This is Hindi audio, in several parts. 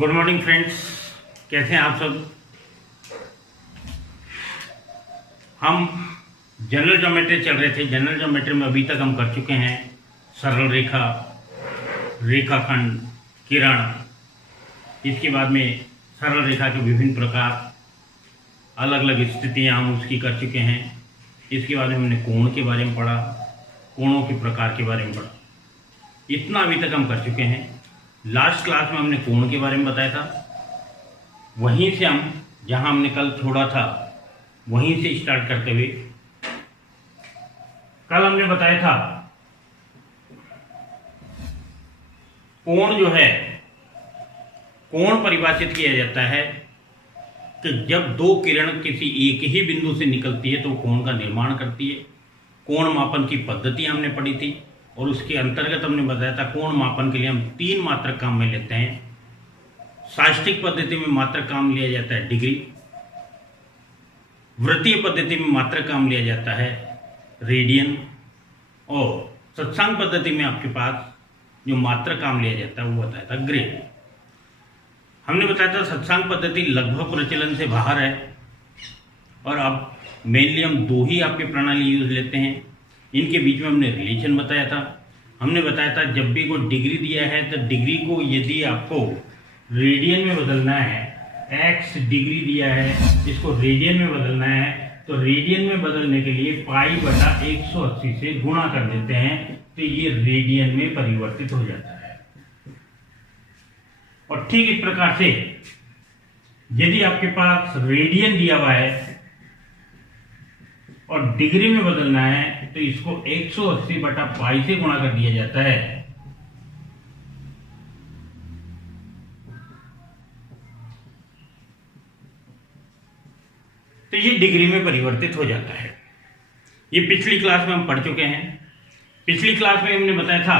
गुड मॉर्निंग फ्रेंड्स, कैसे हैं आप सब। हम जनरल ज्योमेट्री चल रहे थे। जनरल ज्योमेट्री में अभी तक हम कर चुके हैं सरल रेखा, रेखाखंड, किरण। इसके बाद में सरल रेखा के विभिन्न प्रकार, अलग अलग स्थितियाँ हम उसकी कर चुके हैं। इसके बाद में हमने कोण के बारे में पढ़ा, कोणों के प्रकार के बारे में पढ़ा। इतना अभी तक हम कर चुके हैं। लास्ट क्लास में हमने कोण के बारे में बताया था। वहीं से हम जहां हमने कल छोड़ा था वहीं से स्टार्ट करते हुए कल हमने बताया था कोण जो है, कोण परिभाषित किया जाता है कि जब दो किरण किसी एक ही बिंदु से निकलती है तो कोण का निर्माण करती है। कोण मापन की पद्धति हमने पढ़ी थी और उसके अंतर्गत हमने बताया था कोण मापन के लिए हम 3 मात्रक काम में लेते हैं। साष्टिक पद्धति में मात्रक काम लिया जाता है डिग्री, वृत्तीय पद्धति में मात्रक काम लिया जाता है रेडियन, और सत्सांग पद्धति में आपके पास जो मात्रक काम लिया जाता है वो बताया था ग्रेड। हमने बताया था सत्सांग पद्धति लगभग प्रचलन से बाहर है और अब मेनली हम 2 ही आपके प्रणाली यूज लेते हैं। इनके बीच में हमने रिलेशन बताया था। हमने बताया था जब भी कोई डिग्री दिया है तो डिग्री को यदि आपको रेडियन में बदलना है, x डिग्री दिया है, इसको रेडियन में बदलना है तो रेडियन में बदलने के लिए π/180 से गुणा कर देते हैं तो ये रेडियन में परिवर्तित हो जाता है। और ठीक इस प्रकार से यदि आपके पास रेडियन दिया हुआ है और डिग्री में बदलना है तो इसको 180/π से गुणा कर दिया जाता है। तो ये डिग्री में परिवर्तित हो जाता है। ये पिछली क्लास में हम पढ़ चुके हैं। पिछली क्लास में हमने बताया था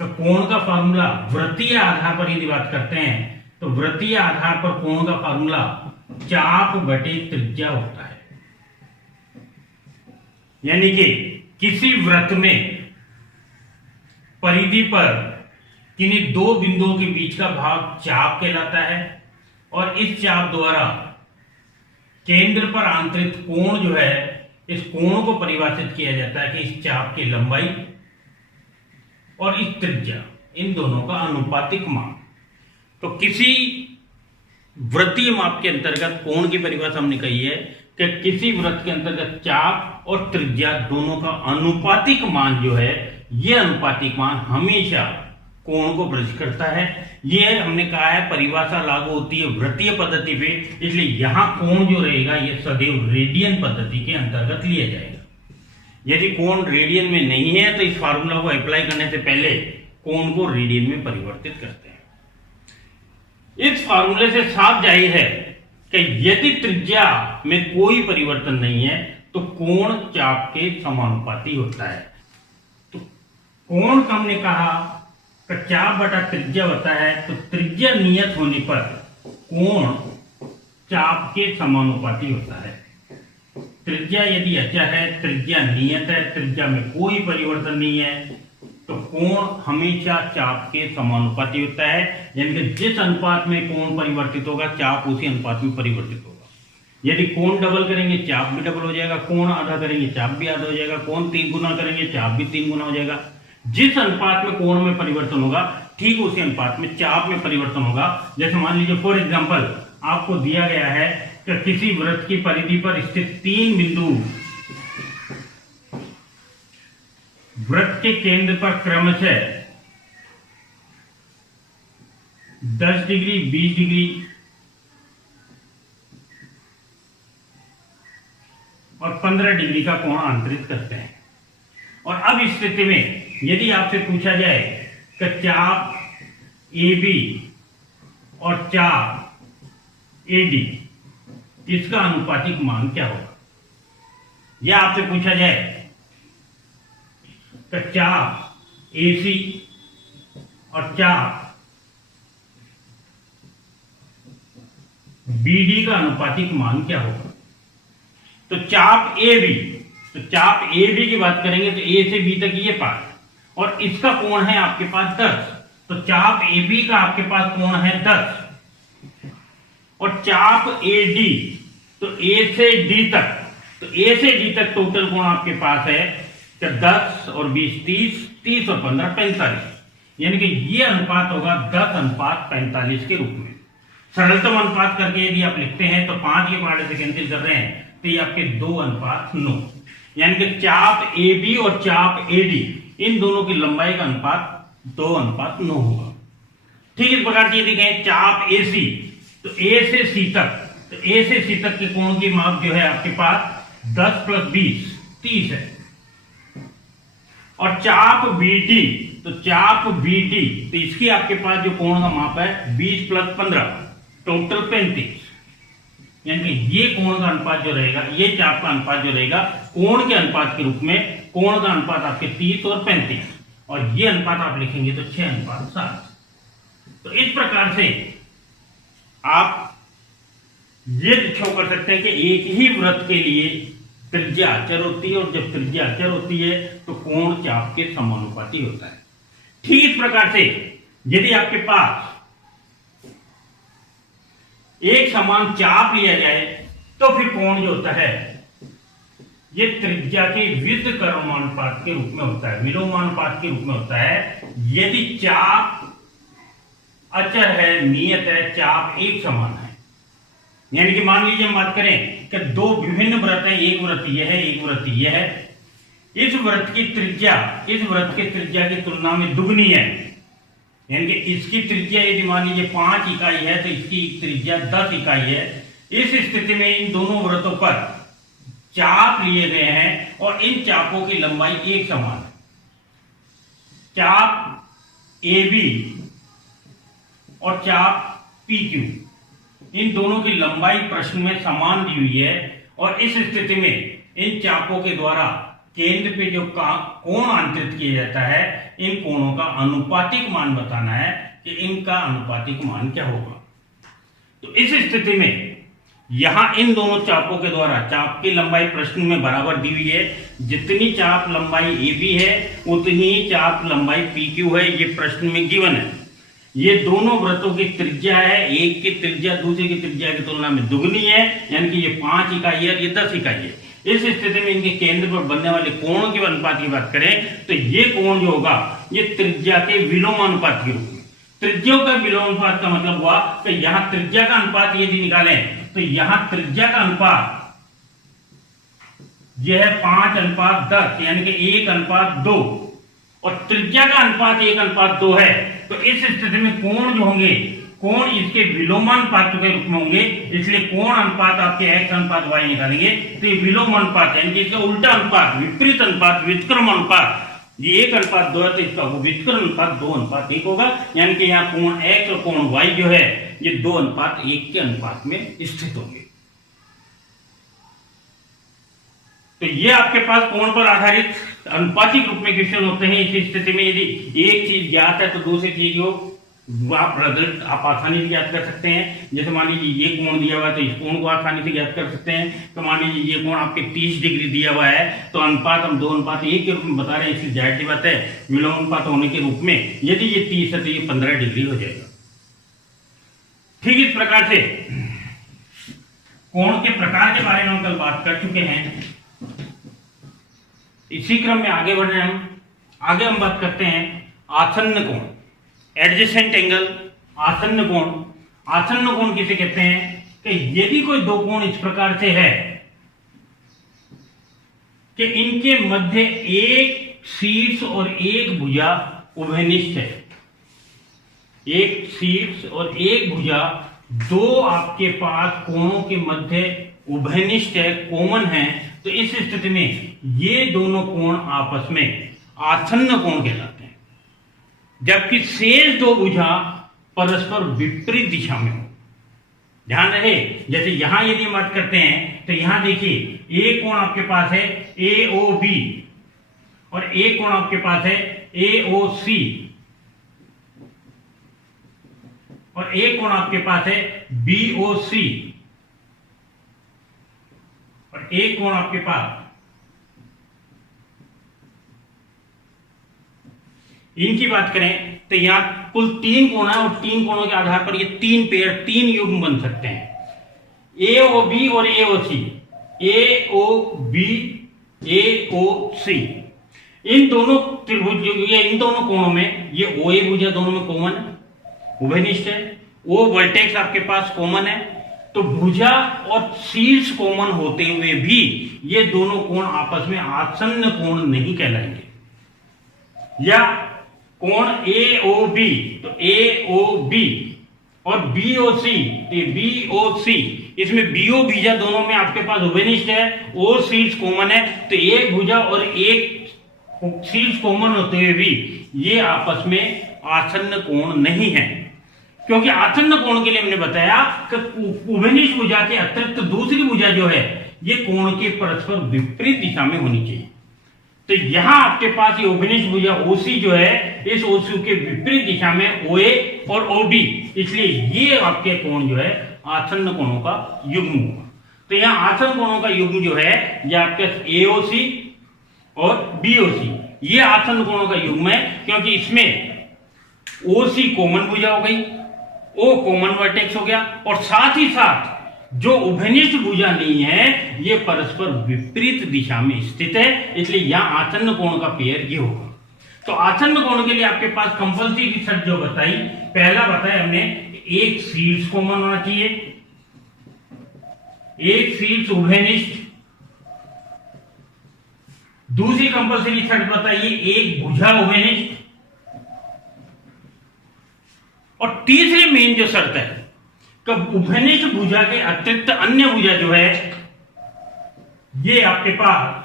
कि कोण का फार्मूला वृत्तीय आधार पर यदि बात करते हैं तो वृत्तीय आधार पर कोण का फार्मूला चाप बटे त्रिज्या होता है। यानी कि किसी वृत्त में परिधि पर किन्हीं 2 बिंदुओं के बीच का भाग चाप कहलाता है और इस चाप द्वारा केंद्र पर आंतरिक कोण जो है, इस कोण को परिभाषित किया जाता है कि इस चाप की लंबाई और इस त्रिज्या, इन दोनों का अनुपातिक मान। तो किसी वृत्तीय माप के अंतर्गत कोण की परिभाषा हमने कही है कि किसी वृत्त के अंतर्गत चाप और त्रिज्या दोनों का अनुपातिक मान जो है, यह अनुपातिक मान हमेशा कोण को भ्रष्ट करता है। यह हमने कहा है परिभाषा लागू होती है वृत्तीय पद्धति पे, इसलिए यहां कोण जो रहेगा यह सदैव रेडियन पद्धति के अंतर्गत लिया जाएगा। यदि कोण रेडियन में नहीं है तो इस फार्मूला को अप्लाई करने से पहले कोण को रेडियन में परिवर्तित करते हैं। इस फार्मूले से साफ जाहिर है कि यदि त्रिज्या में कोई परिवर्तन नहीं है तो कोण चाप के समानुपाती होता है। तो कोण का हमने कहा कि चाप बटा त्रिज्या होता है, तो त्रिज्या नियत होने पर कोण चाप के समानुपाती होता है। त्रिज्या यदि अचर है, त्रिज्या नियत है, त्रिज्या में कोई परिवर्तन नहीं है तो कोण हमेशा चाप के समानुपाती होता है। यानी कि जिस अनुपात में कोण परिवर्तित होगा चाप उसी अनुपात में परिवर्तित होगा। यदि कोण डबल करेंगे चाप भी डबल हो जाएगा, कोण आधा करेंगे चाप भी आधा हो जाएगा, कोण 3 गुना करेंगे चाप भी 3 गुना हो जाएगा। जिस अनुपात में कोण में परिवर्तन होगा ठीक उसी अनुपात में चाप में परिवर्तन होगा। जैसे मान लीजिए फॉर एग्जांपल आपको दिया गया है कि किसी वृत्त की परिधि पर स्थित 3 बिंदु वृत्त के केंद्र पर क्रमशः 10 डिग्री, 20 डिग्री और 15 डिग्री का कोण अंतरित करते हैं। और अब इस स्थिति में यदि आपसे पूछा जाए कि चाप AB और चाप AD इसका अनुपातिक मान क्या होगा, या आपसे पूछा जाए कि चाप AC और चाप BD का अनुपातिक मान क्या होगा। तो चाप AB की बात करेंगे तो A से B तक ये पार्ट और इसका कोण है आपके पास 10, तो चाप AB का आपके पास कोण है 10 और चाप ए डी, तो ए से डी तक, तो ए से डी तक टोटल कोण आपके पास है 10 और 20 30, 30 और 15 45, यानी कि ये अनुपात होगा 10:45 के रूप में। सरलतम अनुपात करके यदि आप लिखते हैं तो 5 के पहाड़े से कैंसिल कर रहे हैं तो ये आपके 2:9, यानी कि चाप ए बी और चाप ए डी इन दोनों की लंबाई का अनुपात 2:9 होगा। ठीक इस प्रकार से यदि कहें चाप ए सी, तो ए से सी तक, तो ए से सी तक के कोण की माप जो है आपके पास 10 + 20 30 है। और चाप बी डी, तो चाप बी डी, तो इसकी आपके पास जो कोण का माप है 20 + 15 टोटल 35, यानी कि ये कोण का अनुपात जो रहेगा, ये चाप का अनुपात जो रहेगा कोण के अनुपात के रूप में, कोण का अनुपात आपके 30 और 35, और ये अनुपात आप लिखेंगे तो 6:7। तो इस प्रकार से आप ये शो कर सकते हैं कि एक ही वृत्त के लिए त्रिज्या अचर होती है, और जब त्रिज्या अचर होती है तो कोण चाप के समानुपाती होता है। ठीक इस प्रकार से यदि आपके पास एक समान चाप लिया जाए तो फिर कोण जो होता है ये त्रिज्या के व्युत्क्रमानुपात के रूप में होता है, विलोमानुपात के रूप में होता है। यदि चाप अचर है, नियत है, चाप एक समान है, यानी कि मान लीजिए हम बात करें कि दो विभिन्न वृत्त है, एक वृत्त यह है, एक वृत्त यह है, इस वृत्त की त्रिज्या इस वृत्त की त्रिज्या की तुलना में दुगनी है, यानी कि इसकी त्रिज्या यदि मान लीजिए 5 इकाई है तो इसकी त्रिज्या 10 इकाई है। इस स्थिति में इन दोनों वृत्तों पर चाप लिए गए हैं और इन चापों की लंबाई एक समान है। चाप ए बी और चाप पी क्यू, इन दोनों की लंबाई प्रश्न में समान दी हुई है, और इस स्थिति में इन चापों के द्वारा केंद्र पे जो कोण अंतरित किया जाता है, इन कोणों का अनुपातिक मान बताना है कि इनका अनुपातिक मान क्या होगा। तो इस स्थिति में यहां इन दोनों चापों के द्वारा चाप की लंबाई प्रश्न में बराबर दी हुई है, जितनी चाप लंबाई ए बी है उतनी चाप लंबाई पी क्यू है, ये प्रश्न में गिवन है। ये दोनों वृत्तों की त्रिज्या है, एक की त्रिज्या दूसरे की त्रिज्या की तुलना में दुगनी है, यानी कि ये 5 इकाई है, ये 10 इकाई है। इस स्थिति में इनके केंद्र पर बनने वाले कोणों के अनुपात की बात करें तो ये कोण जो होगा ये त्रिज्या के विलोमानुपात के रूप में, त्रिज्यों का विलोमानुपात का मतलब हुआ कि यहां त्रिज्या का अनुपात यदि निकालें तो यहां त्रिज्या का अनुपात यह है 5:10, यानी कि 1:2, और त्रिज्या का अनुपात 1:2 है। तो इस स्थिति में कोण जो होंगे, कोण इसके विलोमानुपात के रूप में होंगे, इसलिए कोण अनुपात आपके x/y निकालेंगे तो ये विलोमानुपात यानी कि इसका उल्टा अनुपात, विपरीत अनुपात, व्युत्क्रम अनुपात, ये 1:2 है तो इसका व्युत्क्रम अनुपात 2:1 होगा, यानी कि यहाँ कोण x और कोण y जो है ये 2:1 के अनुपात में स्थित होंगे। तो ये आपके पास कोण पर आधारित अनुपातिक रूप में क्वेश्चन होते हैं। इस स्थिति में यदि एक चीज ज्ञात है तो दूसरी चीज को आप आसानी से ज्ञात कर सकते हैं। जैसे मान लीजिए ये कोण दिया हुआ है तो इस कोण को आसानी से ज्ञात कर सकते हैं। तो मान लीजिए ये कोण आपके 30 डिग्री दिया हुआ है तो अनुपात हम 2:1 के रूप में बता रहे हैं, इसकी जाहिर सी बात है विलोम अनुपात होने के रूप में यदि ये 30 है तो ये 15 डिग्री हो जाएगा। ठीक इस प्रकार से कोण के प्रकार के बारे में हम कल बात कर चुके हैं। इसी क्रम में आगे बढ़ रहे हैं आगे हम बात करते हैं आसन्न कोण, एडजेसेंट एंगल, आसन्न कोण। आसन्न कोण किसे कहते हैं कि यदि कोई दो कोण इस प्रकार से है कि इनके मध्य एक शीर्ष और एक भुजा उभयनिष्ठ है, एक शीर्ष और एक भुजा दो आपके पास कोणों के मध्य उभयनिष्ठ है, कॉमन है, तो इस स्थिति में ये दोनों कोण आपस में आसन्न कोण कहलाते हैं। जबकि शेष दो भुजा परस्पर विपरीत दिशा में हो। ध्यान रहे, जैसे यहां यदि हम बात करते हैं तो यहां देखिए एक कोण आपके पास है AOB और एक कोण आपके पास है AOC और एक कोण आपके पास है BOC और एक कोण आपके पास, इनकी बात करें तो यहाँ कुल 3 कोण है और 3 कोणों के आधार पर ये 3 पेयर 3 युग्म बन सकते हैं, AOB और AOC, AOB AOC। इन दोनों त्रिभुज इन दोनों कोणों में ये OA भुजा दोनों में कॉमन है, उभयनिष्ठ है, O वर्टेक्स आपके पास कॉमन है। तो भुजा और शीर्ष कॉमन होते हुए भी ये दोनों कोण आपस में आसन्न कोण नहीं कहलाएंगे। या कोण AOB तो AOB और BOC तो BOC, इसमें BO भुजा दोनों में आपके पास उभयनिष्ठ है, O शीर्ष कॉमन है, तो एक भुजा और एक शीर्ष कॉमन होते हुए भी ये आपस में आसन्न कोण नहीं है। क्योंकि आसन्न कोण के लिए हमने बताया कि उभयनिष्ठ भुजा के अतिरिक्त दूसरी भुजा जो है ये कोण के परस्पर विपरीत दिशा में होनी चाहिए। तो यहां आपके पास ये उभयनिष्ठ भुजा OC जो है इस OC के विपरीत दिशा में OA और OB, इसलिए ये आपके कोण जो है आसन्न कोणों का युग्म होगा। तो यहां आसन्न कोणों का युग्म जो है ये आपके AOC और BOC, ये आसन्न कोणों का युग्म है, क्योंकि इसमें OC कॉमन भुजा हो गई, O कॉमन वर्टेक्स हो गया, और साथ ही साथ जो उभयनिष्ठ भुजा नहीं है ये परस्पर विपरीत दिशा में स्थित है, इसलिए यहां आसन्न कोण का पेयर ये होगा। तो आसन्न कोण के लिए आपके पास कंपल्सरी शर्त जो बताई, पहला बताया हमने एक शीर्ष कॉमन होना चाहिए, एक शीर्ष उभयनिष्ठ। दूसरी कंपल्सरी शर्त बताइए एक भुजा उभयनिष्ठ। और तीसरी मेन जो शर्त है कि उभयनिष्ठ भुजा के अतिरिक्त अन्य भुजा जो है ये आपके पास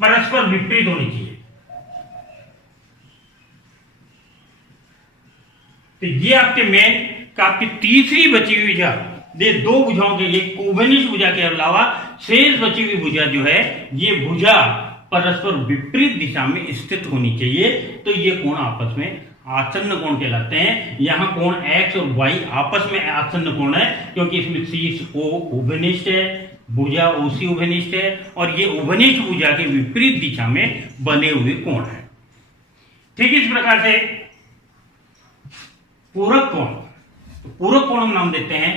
परस्पर विपरीत होनी चाहिए। तो ये आपके मेन का आपकी तीसरी बची हुई भुजा, ये दो भुजाओं के लिए उभयनिष्ठ भुजा के अलावा शेष बची हुई भुजा जो है ये भुजा परस्पर विपरीत दिशा में स्थित होनी चाहिए। तो ये कोण आपस में आसन्न कोण कहलाते हैं। यहां कोण X और Y आपस में आसन्न कोण है, क्योंकि इसमें शीर्ष O उभयनिष्ठ है, भुजा OC उभयनिष्ठ है, और ये उभयनिष्ठ भुजा के विपरीत दिशा में बने हुए कोण है। ठीक इस प्रकार से पूरक कोण, पूरक कोण हम नाम देते हैं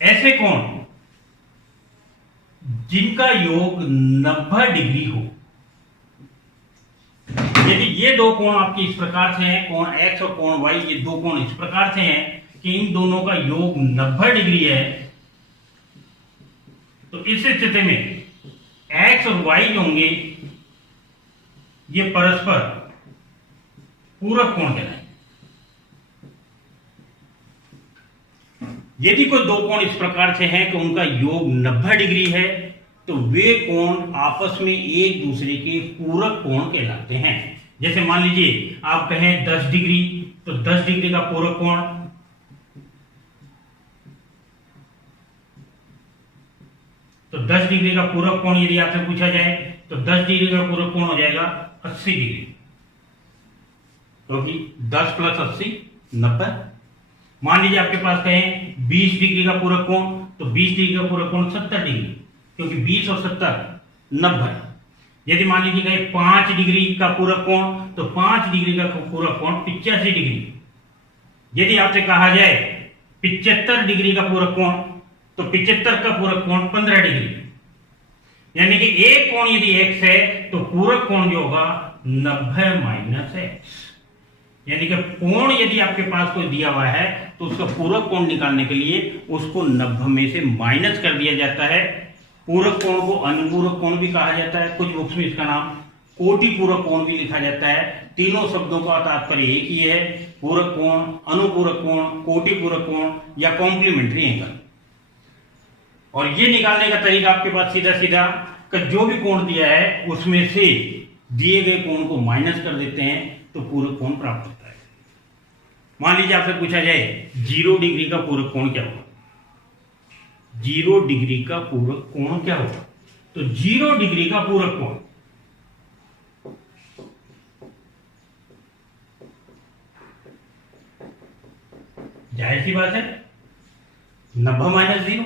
ऐसे कोण जिनका योग 90 डिग्री हो। यदि ये दो कोण आपके इस प्रकार से हैं, कोण X और कोण Y, ये दो कोण इस प्रकार से हैं कि इन दोनों का योग 90 डिग्री है, तो इस स्थिति में X और Y जो होंगे ये परस्पर पूरक कोण कहलाएंगे। यदि कोई दो कोण इस प्रकार से हैं कि उनका योग 90 डिग्री है, तो वे कोण आपस में एक दूसरे के पूरक कोण कहलाते हैं। जैसे मान लीजिए आप कहें 10 डिग्री, तो 10 डिग्री का पूरक कोण, तो 10 डिग्री का पूरक कोण यदि आपसे पूछा जाए तो 10 डिग्री का पूरक कोण हो जाएगा 80 डिग्री, क्योंकि 10 + 80 90। मान लीजिए आपके पास कहें 20 डिग्री का पूरक कोण, तो 20 डिग्री का पूरक कोण 70 डिग्री, क्योंकि 20 और 70 90। यदि मान लीजिए कहें 5 डिग्री का पूरक कोण, तो 5 डिग्री का पूरक कोण 85 डिग्री। यदि आपसे कहा जाए 75 डिग्री का पूरक कोण, तो 75 का पूरक कोण 15 डिग्री। यानी कि एक कोण यदि x है तो पूरक कोण जो होगा 90 - x। यानी कि कोण यदि आपके पास कोई दिया हुआ है तो उसका पूरक कोण निकालने के लिए उसको 90 में से माइनस कर दिया जाता है। पूरक कोण को अनुपूरक कोण भी कहा जाता है, कुछ बुक्स में इसका नाम कोटि पूरक कोण भी लिखा जाता है। तीनों शब्दों का तात्पर्य एक ही है, पूरक कोण, अनुपूरक कोण, कोटि पूरक कोण या कॉम्प्लीमेंट्री एंगल। और ये निकालने का तरीका आपके पास सीधा सीधा कि जो भी कोण दिया है उसमें से दिए गए कोण को माइनस कर देते हैं तो पूरक कोण प्राप्त होता है। मान लीजिए आपसे पूछा जाए 0 डिग्री का पूरक कोण क्या होगा, 0 डिग्री का पूरक कोण क्या होगा, तो 0 डिग्री का पूरक कोण जाहिर सी बात है 90 - 0।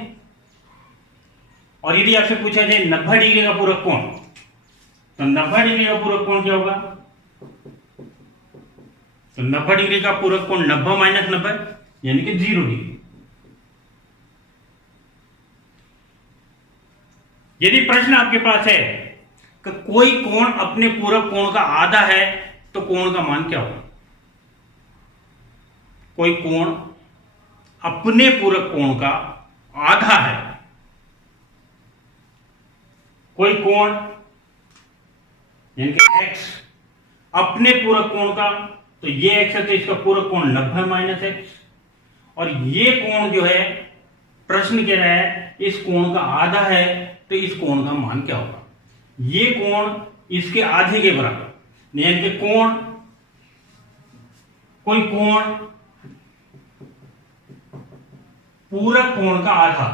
और यदि आपसे पूछा जाए 90 डिग्री का पूरक कोण, तो 90 डिग्री का पूरक कोण क्या होगा? तो 90 डिग्री का पूरक कोण 90 माइनस 90 यानी कि 0 डिग्री। यदि प्रश्न आपके पास है कि कोई कोण अपने पूरक कोण का आधा है, तो कोण का मान क्या होगा? कोई कोण अपने पूरक कोण का आधा है, कोई कोण यानी कि x अपने पूरक कोण का, तो ये x है तो इसका पूरक कोण 90 माइनस x, और ये कोण जो है प्रश्न कह रहा है इस कोण का आधा है, तो इस कोण का मान क्या होगा? ये कोण इसके आधे के बराबर, यानी कि कोण, कोई कोण पूरक कोण का आधा,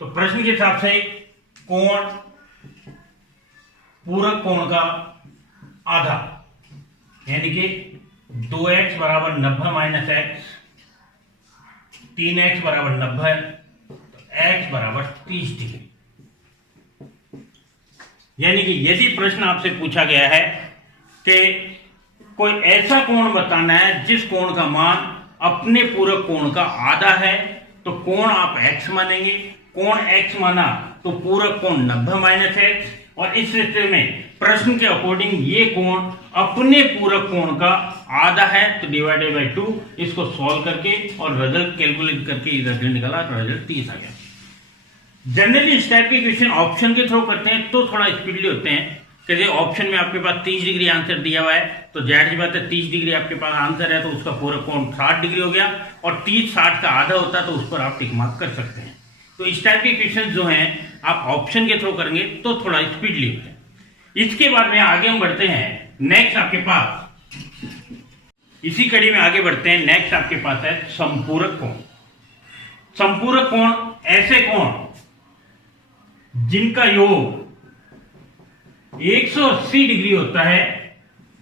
तो प्रश्न के हिसाब से कोण पूरक कोण का आधा यानी कि 2x बराबर 90 माइनस x, 3x बराबर 90, तो x बराबर 30 डिग्री। यानी कि यदि प्रश्न आपसे पूछा गया है कि कोई ऐसा कोण बताना है जिस कोण का मान अपने पूरक कोण का आधा है, तो कोण आप x मानेंगे। कोण x माना तो पूरक कोण 90 माइनस x, और इस स्थिति में प्रश्न के अकॉर्डिंग ये कोण अपने पूरक कोण का आधा है, तो डिवाइडेड बाय 2, इसको सॉल्व करके और रिजल्ट कैलकुलेट करके रिजल्ट निकला, तो रिजल्ट 30 आ गया। जनरली इस टाइप के क्वेश्चन ऑप्शन के थ्रू करते हैं तो थोड़ा स्पीडली होते हैं, कि ऑप्शन में आपके पास 30 डिग्री आंसर दिया हुआ है, तो जाहिर सी बात है 30 डिग्री आपके पास आंसर है, तो उसका पूरक कोण 60 डिग्री हो गया, और 30 60 का आधा होता है, तो उस पर आप टिक मार्क कर सकते हैं। तो इस टाइप के क्वेश्चन जो हैं आप ऑप्शन के थ्रू करेंगे तो थोड़ा स्पीडली होते हैं। इसके बाद में आगे हम बढ़ते हैं, नेक्स्ट आपके पास इसी कड़ी में आगे बढ़ते हैं। नेक्स्ट आपके पास है संपूरक कोण। संपूरक कोण ऐसे कोण जिनका योग 180 डिग्री होता है,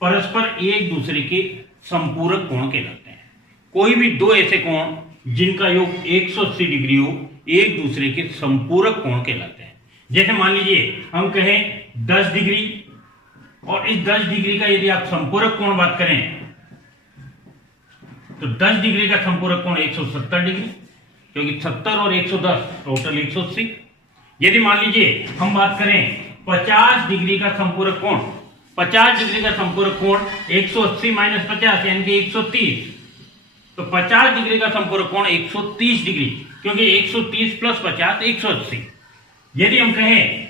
परस्पर एक दूसरे के संपूरक कोण कहलाते हैं। कोई भी दो ऐसे कोण जिनका योग 180 डिग्री हो, एक दूसरे के संपूरक कोण कहलाते हैं। जैसे मान लीजिए हम कहें 10 डिग्री, और इस 10 डिग्री का यदि आप संपूरक कोण बात करें तो 10 डिग्री का संपूरक कोण 170 डिग्री, क्योंकि 70 और 110 टोटल 180। यदि मान लीजिए हम बात करें 50 डिग्री का संपूरक कोण, 50 डिग्री का संपूरक कोण 180 माइनस 50 यानी कि 130, तो 50 डिग्री का संपूरक कोण 130 डिग्री, क्योंकि 130 प्लस 50 180। यदि हम कहें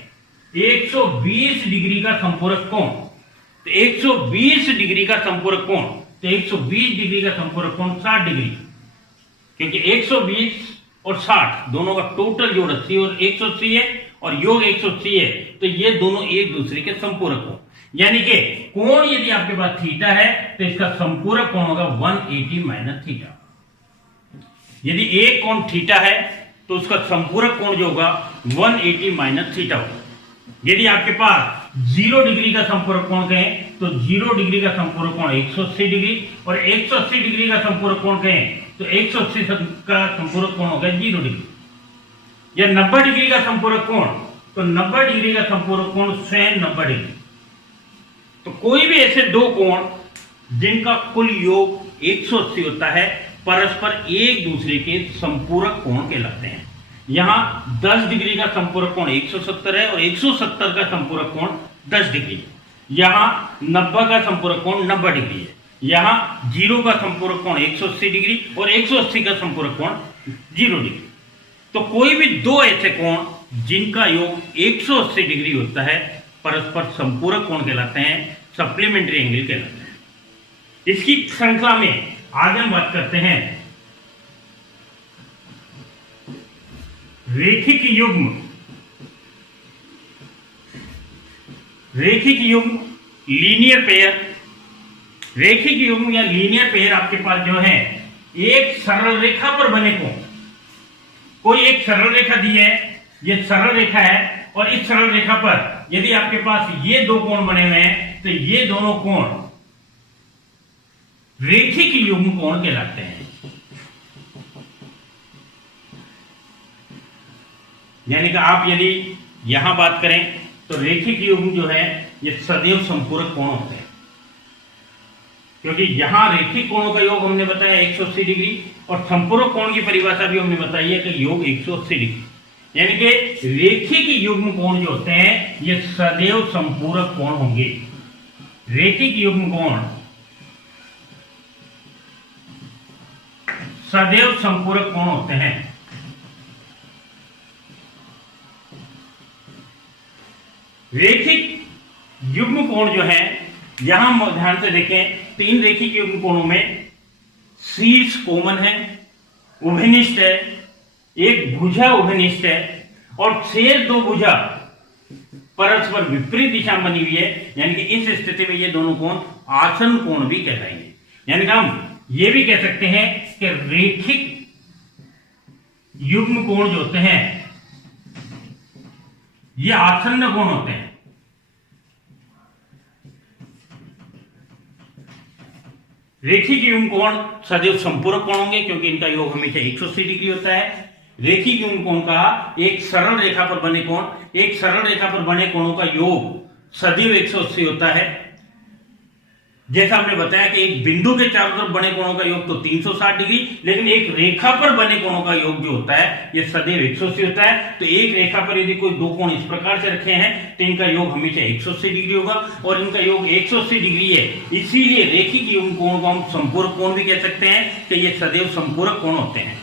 120 डिग्री का संपूरक कोण, तो 120 डिग्री का संपूरक कोण, तो 120 डिग्री का संपूरक कोण 60 डिग्री, क्योंकि 120 और 60 दोनों का टोटल जोड़ 80 और 180 है, और योग 180 है, तो ये दोनों एक दूसरे के संपूरक हो। यानी कि कोण यदि आपके पास थीटा है तो इसका संपूरक कोण होगा 180 माइनस थीटा। यदि एक कोण थीटा है तो उसका संपूरक कोण जो होगा 180 माइनस थीटा होगा। यदि आपके पास 0 डिग्री का संपूरक कोण कहें तो 0 डिग्री का संपूरक कोण 180 डिग्री, और 180 डिग्री का संपूरक कोण कहें तो 180 का संपूरक कोण होगा 0 डिग्री। या 90 डिग्री का संपूरक कोण, तो 90 डिग्री का संपूरक कोण स्वयं 90 डिग्री। तो कोई भी ऐसे दो कोण जिनका कुल योग 180 होता है, परस्पर एक दूसरे के संपूरक कोण कहलाते हैं। यहां 10 डिग्री का संपूरक कोण 170 है, और 170 का संपूरक कोण 10 डिग्री है। यहां 90 का संपूरक कोण 90 डिग्री है। यहां 0 का संपूरक कोण 180 डिग्री, और 180 का संपूरक कोण 0 डिग्री। तो कोई भी दो ऐसे कोण जिनका योग 180 डिग्री होता है, परस्पर संपूरक कोण कहलाते हैं, सप्लीमेंट्री एंगल कहलाते हैं। इसकी श्रृंखला में आगे हम बात करते हैं रेखिक युग्म। रेखिक युग्म, लीनियर पेयर। रेखिक युग्म या लीनियर पेयर आपके पास जो है एक सरल रेखा पर बने कोण। कोई एक सरल रेखा दी है, ये सरल रेखा है, और इस सरल रेखा पर यदि आपके पास ये दो कोण बने हुए हैं, तो ये दोनों कोण रेखिक युग्म कोण कहलाते हैं। यानी कि आप यदि यहां बात करें तो रेखिक युग्म जो है ये सदैव संपूरक कोण होते हैं, क्योंकि यहां रेखिक कोणों का योग हमने बताया 180 डिग्री और संपूरक कोण की परिभाषा भी हमने बताई है कि योग 180 डिग्री। यानी कि रेखिक युग्म कोण जो होते हैं ये सदैव संपूरक कोण होंगे। रेखिक युग्म कोण सदैव संपूरक कोण होते हैं। रेखिक युग्म कोण जो है, यहां हम ध्यान से देखें, तीन रेखिक युग्म कोणों में शीर्ष कॉमन है, उभयनिष्ठ है, एक भुजा उभयनिष्ठ है और शेष दो भुजा परस्पर विपरीत दिशा बनी हुई है। यानी कि इस स्थिति में ये दोनों कोण आसन कोण भी कहलाएंगे। यानी कि हम ये भी कह सकते हैं कि रेखिक युग्म कोण जो होते हैं ये आसन्न कोण होते हैं। रेखिक युग्म कोण सदैव संपूरक कोण होंगे क्योंकि इनका योग हमेशा 180 डिग्री होता है। रेखिक युग्म कोण का एक सरल रेखा पर बने कोण, एक सरल रेखा पर बने कोणों का योग सदैव 180 होता है। जैसा हमने बताया कि एक बिंदु के चारों तरफ बने कोणों का योग तो 360 डिग्री, लेकिन एक रेखा पर बने कोणों का योग जो होता है ये सदैव 180 होता है। तो एक रेखा पर यदि कोई दो कोण इस प्रकार से रखे हैं तो इनका योग हमेशा 180 डिग्री होगा और इनका योग 180 डिग्री है, इसीलिए रेखिक युग्म कोण को हम संपूरक कोण भी कह सकते हैं कि ये सदैव संपूरक कोण होते हैं।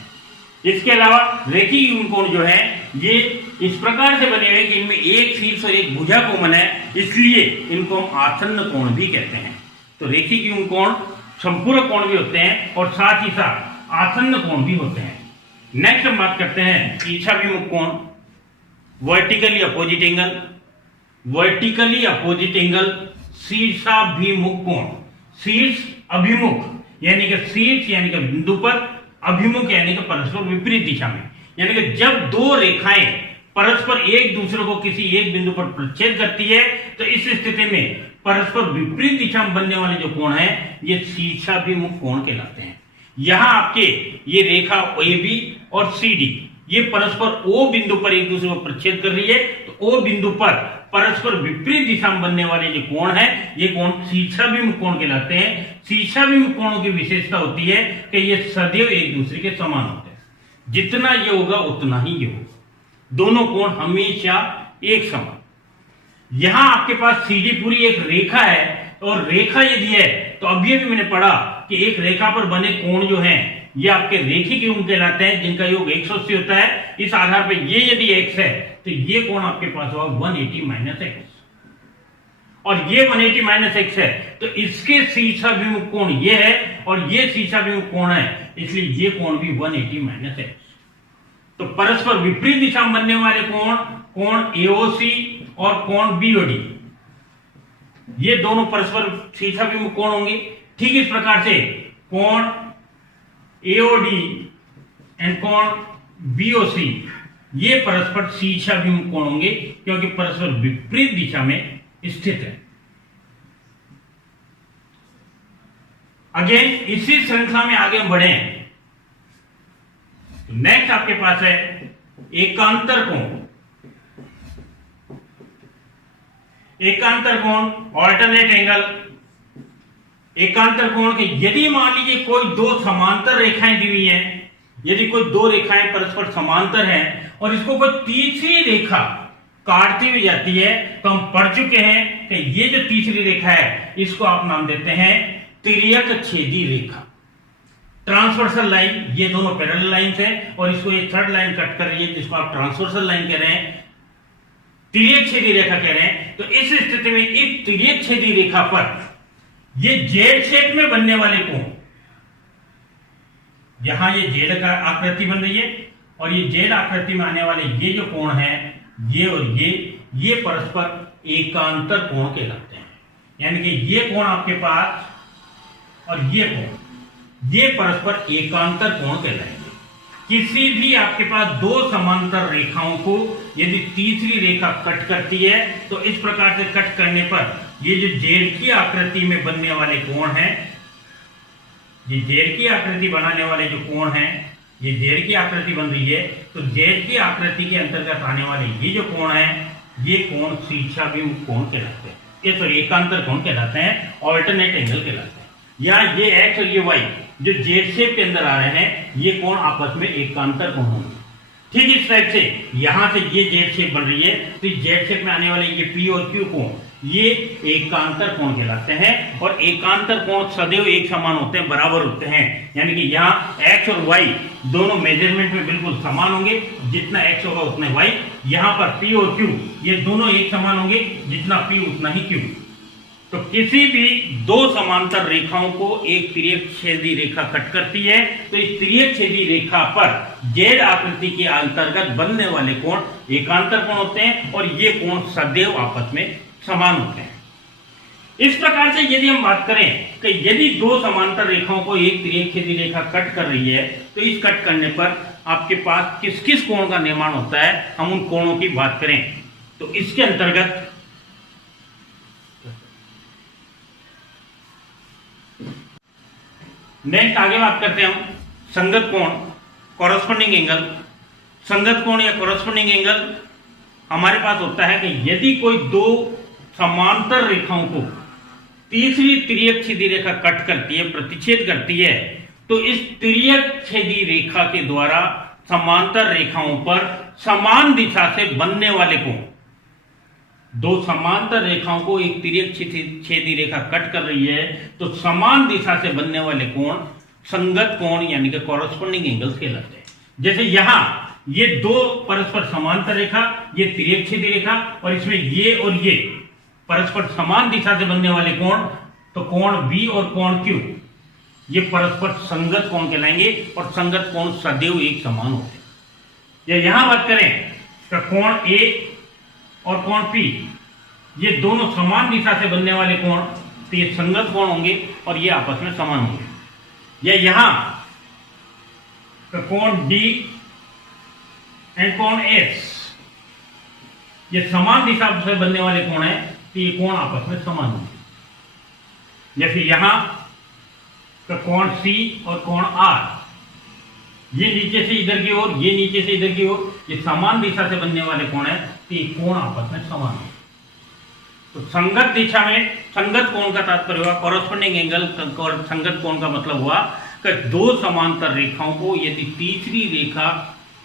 इसके अलावा रेखिक युग्म कोण जो है ये इस प्रकार से बने हुए कि इनमें एक शीर्ष और एक भुजा कॉमन है, इसलिए इनको हम आसन्न कोण भी कहते हैं। तो रेखिक युग्म कोण संपूरक कोण भी होते हैं और साथ ही साथ आसन्न कोण भी होते हैं। नेक्स्ट हम बात करते हैं शीर्षाभिमुख कोण, vertically opposite angle. Vertically opposite angle शीर्षाभिमुख कोण, शीर्ष अभिमुख यानी कि शीर्ष यानी कि बिंदु पर, अभिमुख यानी कि परस्पर विपरीत दिशा में। यानी कि जब दो रेखाएं परस्पर एक दूसरे को किसी एक बिंदु पर प्रतिच्छेद करती है तो इस स्थिति में परस्पर विपरीत दिशा में बनने वाले जो कोण है ये शीर्षाभिमुख कोण कहलाते हैं। यहां आपके ये रेखा AB और CD ये परस्पर O बिंदु पर एक दूसरे को प्रतिच्छेद कर रही है, तो O बिंदु पर परस्पर विपरीत दिशा में बनने वाले जो कोण है ये कोण शीर्षाभिमुख कोण कहलाते हैं। शीर्षाभिमुख कोणों की विशेषता होती है कि ये सदैव एक दूसरे के समान होते हैं, जितना ये होगा उतना ही ये होगा, दोनों कोण हमेशा एक समान। यहां आपके पास CD पूरी एक रेखा है और रेखा यदि है तो अभी भी मैंने पढ़ा कि एक रेखा पर बने कोण जो हैं ये आपके रेखिक युग्म कहलाते हैं जिनका योग 180 होता है। इस आधार पर ये यदि x है तो ये कोण आपके पास होगा 180 - x और ये 180 - x है तो इसके शीर्षाभिमुख कोण ये है और ये शीर्षाभिमुख कोण है, इसलिए ये कोण भी 180 - x। तो परस्पर विपरीत दिशा में बनने वाले कोण AOC और कोण BOD ये दोनों परस्पर शीर्षाभिमुख कोण होंगे। ठीक इस प्रकार से कोण AOD एंड कोण BOC ये परस्पर शीर्षाभिमुख कोण होंगे क्योंकि परस्पर विपरीत दिशा में स्थित है। अगेन इसी श्रृंखला में आगे बढ़े तो नेक्स्ट आपके पास है एकांतर कोण। एकांतर कोण ऑल्टरनेट एंगल। एकांतर कोण के यदि मान लीजिए कोई दो समांतर रेखाएं दी हुई हैं, यदि कोई दो रेखाएं परस्पर समांतर हैं और इसको कोई तीसरी रेखा काटती हुई जाती है तो हम पढ़ चुके हैं कि ये जो तीसरी रेखा है इसको आप नाम देते हैं तिर्यक छेदी रेखा, ट्रांसवर्सल लाइन। ये दोनों पैरेलल लाइंस हैं और इसको ये थर्ड लाइन कट कर रही है जिसको आप ट्रांसवर्सल लाइन कह रहे हैं, तिर्यक छेदी रेखा कह रहे हैं। तो इस स्थिति में एक तिर्यक छेदी रेखा पर ये जेड शेप में बनने वाले कोण, यहां ये जेड का आकृति बन रही है और ये जेड आकृति में आने वाले ये जो कोण है ये और ये परस्पर एकांतर कोण कहलाते हैं। यानी कि ये कोण आपके पास और ये कोण ये परस्पर एकांतर कोण कहलाएंगे। किसी भी आपके पास दो समांतर रेखाओं को यदि तीसरी रेखा कट करती है तो इस प्रकार से कट करने पर ये जो जेड की आकृति में बनने वाले कोण हैं ये जेड की आकृति बनाने वाले जो कोण हैं, ये जेड की आकृति बन रही है, तो जेड की आकृति के अंतर्गत आने वाले ये जो कोण है, ये कोण शीर्षाभिमुख कोण कहलाते हैं, ये सॉरी एकांतर कोण कहलाते हैं, ऑल्टरनेट एंगल कहलाते हैं। यहाँ ये एक्स और ये वाई जो जेड शेप के अंदर आ रहे हैं, ये कोण आपस में एकांतर कोण होंगे। ठीक इस टाइप से यहां से ये जेड शेप बन रही है, तो जेड शेप में आने वाले ये पी और क्यू कोण, ये एकांतर कोण कहलाते हैं। और एकांतर कोण सदैव एक समान होते हैं, बराबर होते हैं, यानी कि यहाँ एक्स और वाई दोनों मेजरमेंट में बिल्कुल समान होंगे, जितना एक्स होगा उतना वाई। यहाँ पर पी और क्यू ये दोनों एक समान होंगे, जितना पी उतना ही क्यू। तो किसी भी दो समांतर रेखाओं को एक तिर्यक छेदी रेखा कट करती है, तो इस तिर्यक छेदी रेखा पर जेड आकृति के अंतर्गत बनने वाले कोण एकांतर कोण होते हैं, और ये कोण सदैव आपस में समान होते हैं। इस प्रकार से यदि हम बात करें कि यदि दो समांतर रेखाओं को एक तिर्यक छेदी रेखा कट कर रही है, तो इस कट करने पर आपके पास किस किस कोण का निर्माण होता है, हम उन कोणों की बात करें तो इसके अंतर्गत नेक्स्ट आगे बात करते हैं हम संगत कोण, कॉरस्पॉन्डिंग एंगल। संगत कोण या कॉरस्पॉन्डिंग एंगल हमारे पास होता है कि यदि कोई दो समांतर रेखाओं को तीसरी तिर्यक छेदी रेखा कट करती है, प्रतिच्छेद करती है, तो इस तिर्यक छेदी रेखा के द्वारा समांतर रेखाओं पर समान दिशा से बनने वाले कोण, दो समांतर रेखाओं को एक तिर्यक छेदी रेखा कट कर रही है, तो समान दिशा से बनने वाले कोण संगत कोण यानी कि कॉरस्पॉन्डिंग एंगल्स कहलाते हैं। जैसे यहां ये दो परस्पर समांतर रेखा, ये तिर्यक छेदी रेखा, और इसमें ये और ये परस्पर समान दिशा से बनने वाले कोण, तो कोण बी और कोण क्यू ये परस्पर संगत कोण कहलाएंगे, और संगत कोण सदैव एक समान होते हैं। या यहां बात करें तो कोण ए और कोण पी ये दोनों समान दिशा से बनने वाले कोण, तो ये संगत कोण होंगे और ये आपस में समान होंगे। या यहां तो कोण डी एंड कोण एस ये समान दिशा से बनने वाले कोण है, तो ये कोण आपस में समान होंगे। जैसे यहां तो कोण सी और कोण आर ये नीचे से इधर की ओर, ये नीचे से इधर की ओर, ये समान दिशा से बनने वाले कोण है, तो ये कोण आपस में समान है। तो संगत दिशा में संगत कोण का तात्पर्य हुआ कॉरस्पॉन्डिंग एंगल, और संगत कोण का मतलब हुआ कि दो समांतर रेखाओं को यदि तीसरी रेखा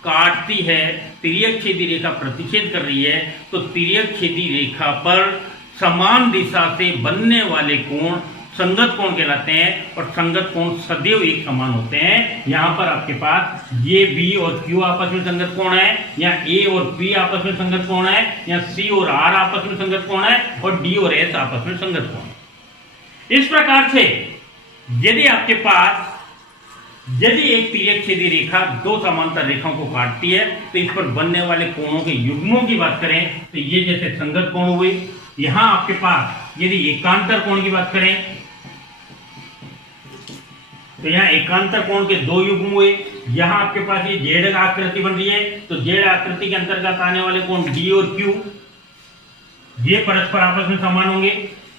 काटती है, तिर्यक छेदी रेखा प्रतिच्छेद कर रही है, तो तिर्यक छेदी रेखा पर समान दिशा से बनने वाले कोण संगत कोण कहलाते हैं, और संगत कोण सदैव एक समान होते हैं। यहां पर आपके पास ये बी और क्यू आपस में संगत कोण है, या ए और पी आपस में संगत कोण है, या सी और आर आपस में संगत कोण है, और डी और एस आपस में संगत कोण है। इस प्रकार से यदि आपके पास यदि एक तिर्यक छेदी रेखा दो समांतर रेखाओं को काटती है, तो इस पर बनने वाले कोणों के युग्मों की बात करें तो ये जैसे संगत कोण हुए। यहां आपके पास यदि एकांतर कोण की बात करें तो यहाँ एकांतर कोण के दो युग्म हुए। यहां आपके पास ये जेड आकृति बन रही है, तो जेड आकृति के अंतर्गत आने वाले कोण डी और क्यू ये परस्पर आपस में समान होंगे।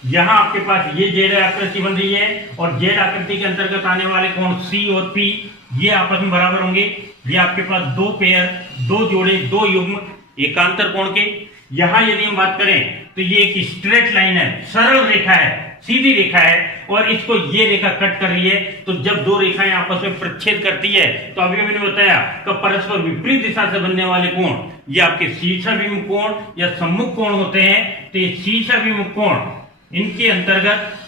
यहां आपके पास ये जेड आकृति बन रही है, और जेड आकृति के अंतर्गत आने वाले कोण सी और पी ये आपस में बराबर होंगे। ये आपके पास दो पेयर, दो जोड़े, दो युग्म एकांतर कोण के। यहां यदि हम बात करें तो ये एक स्ट्रेट लाइन है, सरल रेखा है, सीधी रेखा है, और इसको ये रेखा कट कर रही है। तो जब दो रेखाएं आपस में प्रतिच्छेद करती है, तो अभी मैंने बताया कि परस्पर विपरीत दिशा से बनने वाले कोण ये आपके शीर्षाभिमुख कोण या सम्मुख कोण होते हैं। तो ये शीर्षाभिमुख कोण, इनके अंतर्गत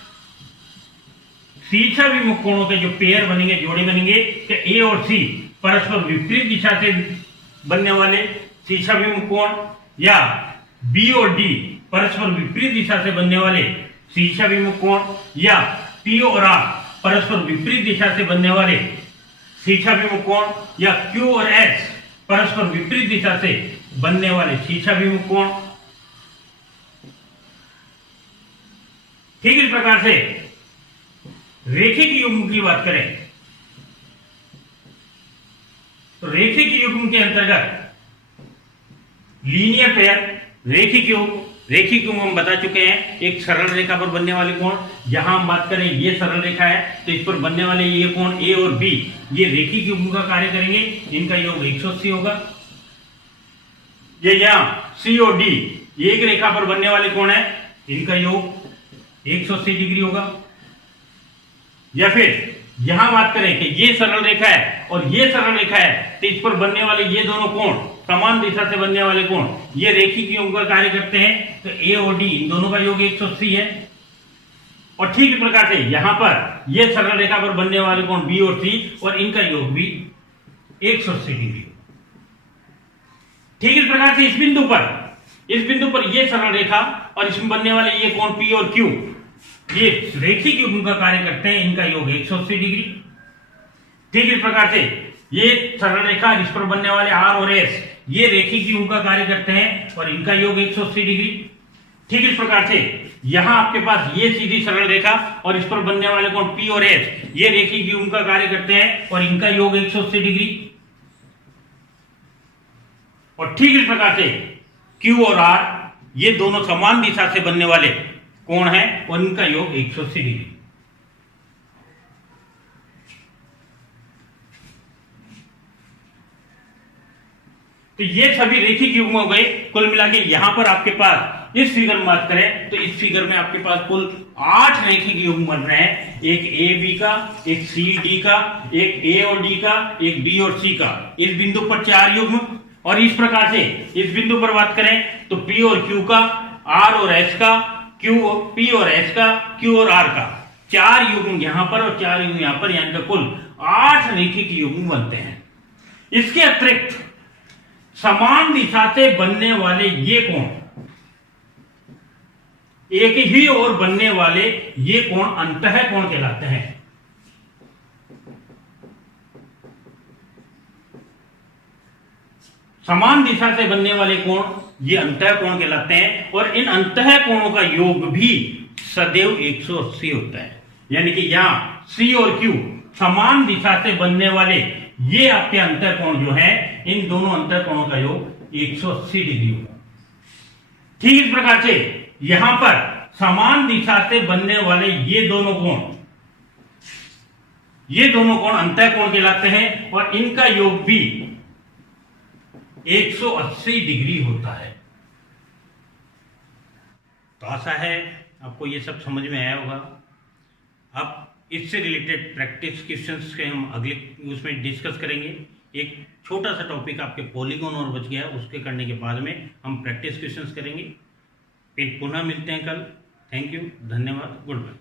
शीर्षाभिमुख कोणों के जो पेयर बनेंगे, जोड़े बनेंगे, कि ए और सी परस्पर विपरीत दिशा से बनने वाले शीर्षाभिमुख कोण, या बी और डी परस्पर विपरीत दिशा से बनने वाले शीर्षाभिमुख कोण, या पी और आर परस्पर विपरीत दिशा से बनने वाले शीर्षाभिमुख कोण, या क्यू और एस परस्पर विपरीत दिशा से बनने वाले शीर्षाभिमुख कोण। ठीक इस प्रकार से रेखिक युग्म की बात करें तो रेखिक युग्म के अंतर्गत लीनियर पेयर, रेखिक युग्म, रेखी कोण हम बता चुके हैं, एक सरल रेखा पर बनने वाले कोण। जहां हम बात करें ये सरल रेखा है तो इस पर बनने वाले ये कोण ए और बी ये रेखी युग्म का कार्य करेंगे, इनका योग 180 होगा। ये यहाँ सी और डी एक रेखा पर बनने वाले कोण है, इनका योग 180 डिग्री होगा। या फिर यहां बात करें कि ये सरल रेखा है और ये सरल रेखा है तो इस पर बनने वाले ये दोनों कोण, समान दिशा से बनने वाले कोण, ये रेखी योग का कार्य करते हैं, तो ए और डी इन दोनों का योग 180 है। और ठीक इस प्रकार से यहां पर ये सरल रेखा पर बनने वाले कोण बी और सी और इनका योग भी 180 डिग्री। ठीक इस प्रकार से इस बिंदु पर ये सरल रेखा और इसमें बनने वाले ये कोण पी और क्यू ये रेखी युग्म का कार्य करते हैं, इनका योग 180 डिग्री। ठीक इस प्रकार से ये सरल रेखा इस पर बनने वाले आर और एस ये रेखी युग्म का कार्य करते हैं और इनका योग 180 डिग्री। ठीक इस प्रकार से यहां आपके पास ये सीधी सरल रेखा और इस पर बनने वाले कोण पी और एस ये रेखी युग्म का कार्य करते हैं और इनका योग 180 डिग्री। और ठीक इस प्रकार से क्यू और आर ये दोनों समान दिशा से बनने वाले कोण है और इनका योग 180 डिग्री। तो ये सभी रेखिक युग्म हो गए। कुल मिला के यहां पर आपके पास इस फिगर में बात करें तो इस फिगर में आपके पास कुल 8 रेखिक युग्म बन रहे हैं, एक ए बी का, एक सी डी का, एक ए और डी का, एक बी और सी का। इस बिंदु पर 4 युग्म और इस प्रकार से इस बिंदु पर बात करें तो पी और क्यू का, आर और एस का, पी और एस का, क्यू और आर का 4 युग्म यहां पर और 4 युग्म यहां पर, यानी कि कुल 8 रेखिक युग्म बनते हैं। इसके अतिरिक्त समान दिशा से बनने वाले ये कोण, एक ही ओर बनने वाले ये कोण अंतः कोण कहलाते हैं। समान दिशा से बनने वाले कोण ये अंतः कोण कहलाते हैं और इन अंतः कोणों का योग भी सदैव 180 होता है। यानी कि यहां सी और क्यू समान दिशा से बनने वाले ये आपके अंतः कोण जो है, इन दोनों अंतः कोणों का योग 180 डिग्री होगा। ठीक इस प्रकार से यहां पर समान दिशा से बनने वाले ये दोनों कोण अंतः कोण कहलाते हैं और इनका योग भी 180 डिग्री होता है। तो आशा है आपको ये सब समझ में आया होगा। अब इससे रिलेटेड प्रैक्टिस क्वेश्चंस के हम अगले उसमें डिस्कस करेंगे। एक छोटा सा टॉपिक आपके पॉलीगॉन और बच गया, उसके करने के बाद में हम प्रैक्टिस क्वेश्चंस करेंगे। फिर पुनः मिलते हैं कल। थैंक यू, धन्यवाद, गुड बाय।